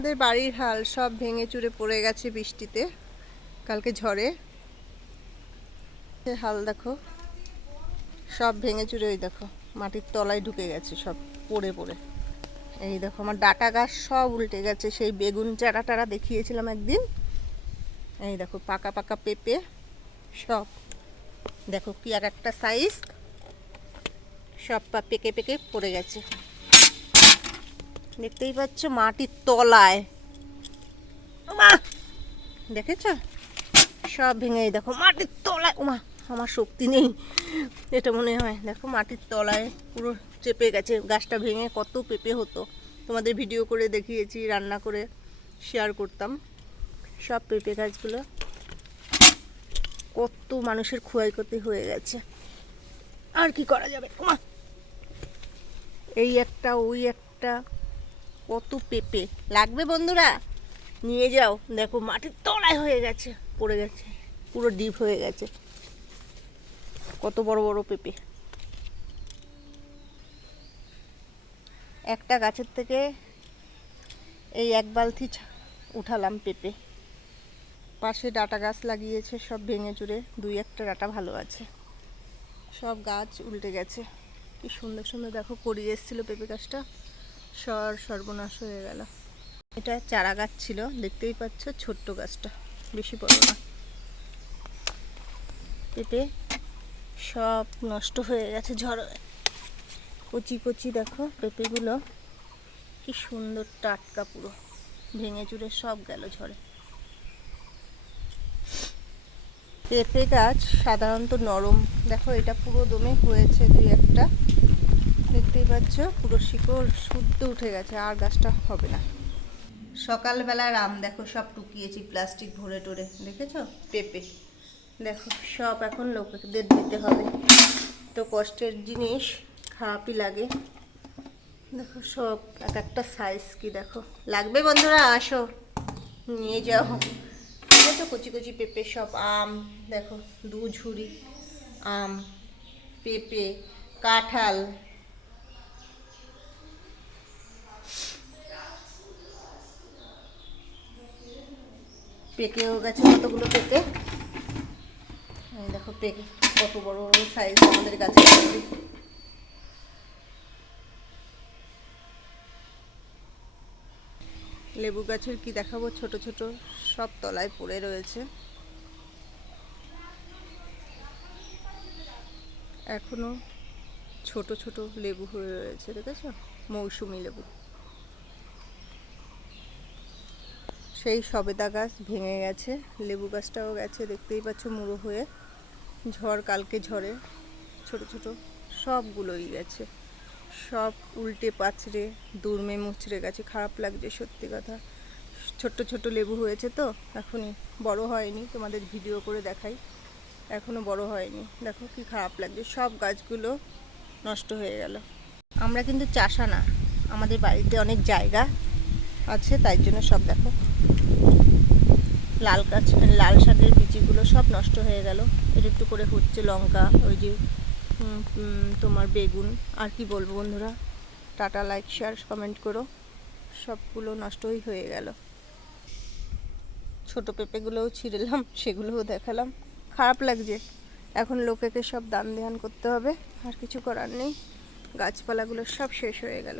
আমাদের বাড়ির হাল সব ভেঙে চুরে পড়ে গেছে বৃষ্টিতে। কালকে ঝড়ে। হাল দেখো। সব ভেঙে চুরে ওই দেখো, মাটির তলায় ঢুকে গেছে সব পড়ে পড়ে। এই দেখো, আমার ডাটা গাছ সব উল্টে গেছে। সেই বেগুন চারা টারা দেখিয়েছিলাম একদিন। এই দেখো, পাকা পাকা পেঁপে সব। দেখো কি আর একটা সাইজ সব পা পেকে পেকে পড়ে গেছে। দেখতেই পাচ্ছ মাটির তলায়। মা দেখেছ? সব ভেঙে দেখো, মাটির তলায়। ওমা আমার শক্তি নেই। এটা মনে হয়, দেখো মাটির তলায় পুরো চেপে গেছে। গাছটা ভেঙে কত পেঁপে হতো। তোমাদের ভিডিও করে দেখিয়েছি, রান্না করে শেয়ার করতাম। সব পেঁপে গাছগুলো কত মানুষের ক্ষয়ক্ষতি হয়ে গেছে। আর কি করা যাবে? এই একটা, ওই একটা। কত পেঁপে। লাগবে বন্ধুরা? নিয়ে যাও। দেখো, মাটির তলায় হয়ে গেছে, পড়ে গেছে, পুরো ডিপ হয়ে গেছে। কত বড় বড় পেঁপে। একটা গাছের থেকে এই এক বালতি উঠালাম পেঁপে। পাশে ডাটা গাছ লাগিয়েছে, সব ভেঙে চুরে। দুই একটা ডাটা ভালো আছে। সব গাছ উল্টে গেছে। কি সুন্দর সুন্দর দেখো করিয়ে এসেছিল পেঁপে গাছটা। সর সর্বনাশ হয়ে গেল। এটা চারা গাছ ছিল, দেখতেই পাচ্ছ ছোট্ট গাছটা, বেশি বড় না। পেঁপে সব নষ্ট হয়ে গেছে ঝড়। কচি কচি দেখো পেঁপেগুলো, কি সুন্দর টাটকা পুরো, ভেঙে চুরে সব গেল ঝড়ে। পেঁপে গাছ সাধারণত নরম, দেখো এটা পুরো দমে হয়েছে দুই একটা। দেখতেই পাচ্ছ, পুরো শিকড় শুদ্ধ উঠে গেছে, আর গাছটা হবে না। সকালবেলার আম দেখো সব টুকিয়েছি প্লাস্টিক ভরে টরে, দেখেছ? পেঁপে। দেখো, সব এখন লোকেদের দিতে হবে। তো কষ্টের জিনিস, খারাপই লাগে। দেখো, সব এক একটা সাইজ কি দেখো। লাগবে বন্ধুরা, আসো। নিয়ে যাও। দেখো কচি কচি পেঁপে সব, আম, দেখো দু ঝুড়ি আম, পেঁপে, কাঁঠাল পেকেও গেছে কতগুলো পেকে? দেখো পেকে, কত বড় বড় সাইজ আমাদের গাছে লেবু গাছের কি দেখাবো? ছোট ছোট সব তলায় পড়ে রয়েছে। এখনও ছোট ছোট লেবু হয়ে রয়েছে, দেখেছ? মৌসুমি লেবু। সেই সবেদা গাছ ভেঙে গেছে, লেবু গাছটাও গেছে, দেখতেই পাচ্ছ মুড়ো হয়ে। ঝড় কালকে ঝড়ে, ছোট ছোট সবগুলোই গেছে। সব উল্টে পাচড়ে, দুর্মে মুচড়ে গেছে। খারাপ লাগছে সত্যি কথা। ছোট্ট ছোট লেবু হয়েছে তো, এখনই বড় হয়নি। তোমাদের ভিডিও করে দেখাই। এখনও বড় হয়নি। দেখো কি খারাপ লাগছে। সব গাছগুলো নষ্ট হয়ে গেল। আমরা কিন্তু চাষা না। আমাদের বাড়িতে অনেক জায়গা। আছে, তাই জন্য সব দেখো। লাল গাছ, লাল শাকের বিচিগুলো সব নষ্ট হয়ে গেল। একটু একটু করে হচ্ছে লঙ্কা, ওই যে তোমার বেগুন, আর কি বলব বন্ধুরা? টাটা লাইক শেয়ার কমেন্ট করো। সবগুলো নষ্টই হয়ে গেল। ছোট পেঁপেগুলোও ছিঁড়লাম, সেগুলোও দেখালাম। খারাপ লাগছে। এখন লোকেকে সব দান ধ্যান করতে হবে, আর কিছু করার নেই। গাছপালাগুলো সব শেষ হয়ে গেল।